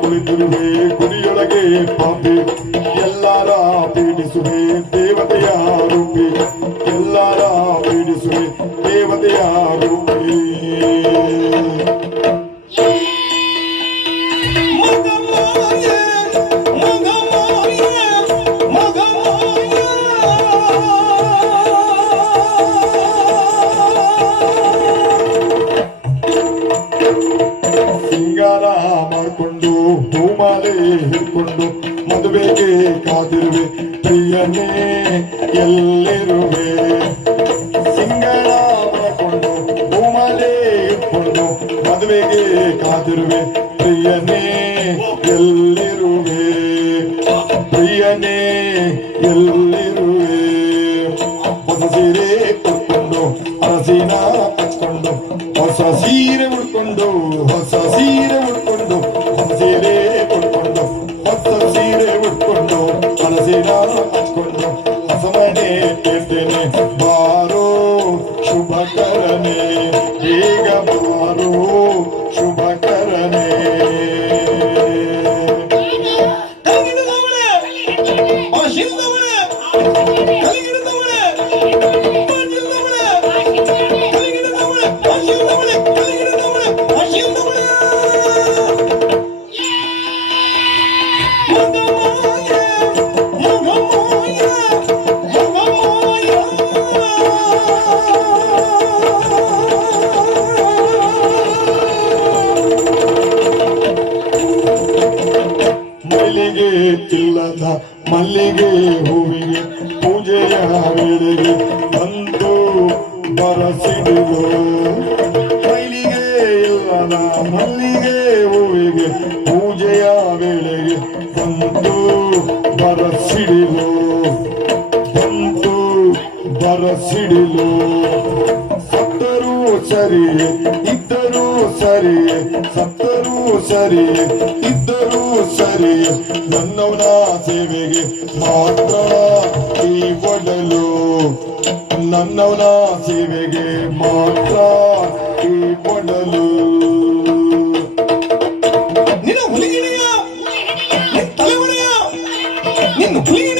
ಕುಳಿತಿರುವೆ ಗುಡಿಯೊಳಗೆ ಪಾಪಿ. ಎಲ್ಲಾರ ಪೀಡಿಸುವೆ ಪೀಡಿಸುವೆ ದೇವತೆಯ ರೂಪಿ ಮಗ ಮಾಯೆ ಮಗ ಮಾಯೆ ಮಗ ಸಿಂಗಾರ ಮಾಡಿಕೊಂಡು ಹೂಮಾಲೆ ಹಿಡ್ಕೊಂಡು ಮದುವೆಗೆ ಕಾದಿರುವೆ. ಪ್ರಿಯನೇ ಎಲ್ಲಿರುವೆ? ಹಿಡ್ಕೊಂಡು ಮದುವೆಗೆ ಕಾದಿರುವೆ. ಪ್ರಿಯನೇ, ಎಲ್ಲಿರುವೆ? ಪ್ರಿಯನೇ, ಎಲ್ಲಿರುವೆ? ಹೊಸ ಸೀರೆ ಉಟ್ಕೊಂಡು, ಅರಸಿನ ಹಚ್ಕೊಂಡು ಹೊಸ ಸೀರೆ ಉಟ್ಕೊಂಡು, ಹೊಸ ಸೀರೆ 逃げる ಮಲ್ಲಿಗೆ ಚಿಲ್ಲದ, ಮಲ್ಲಿಗೆ ಹೂವಿಗೆ ಪೂಜೆಯ ವೇಳೆಗೆ ಬಂದು ಬರಸಿಡಿದು ಮೈಲಿಗೆ ಇಲ್ಲದ, ಮಲ್ಲಿಗೆ ಹೂವಿಗೆ ಪೂಜೆಯ ವೇಳೆಗೆ ಬಂದು ಬರಸಿಡಿಲು ಬಂತು ಬರಸಿಡಿಲು ಸತ್ತರೂ ಸರಿಯೇ, ಇದ್ದರೂ ಸರಿಯೇ, ಸತ್ತರೂ ಸರಿಯೇ ಇದ್ದರೂ ಸರಿ, ನನ್ನವನ ಸೇವೆಗೆ ಮಾತ್ರ ಈ ಒಡಲು ನನ್ನವನ ಸೇವೆಗೆ ಮಾತ್ರ ಈ ಒಡಲು ನಿನ್ನ ಹುಲಿಗಿಣಿಯ? ನಿನ್ನ ನಿನ್ನ ಹುಲಿಗಿಣೆಯ?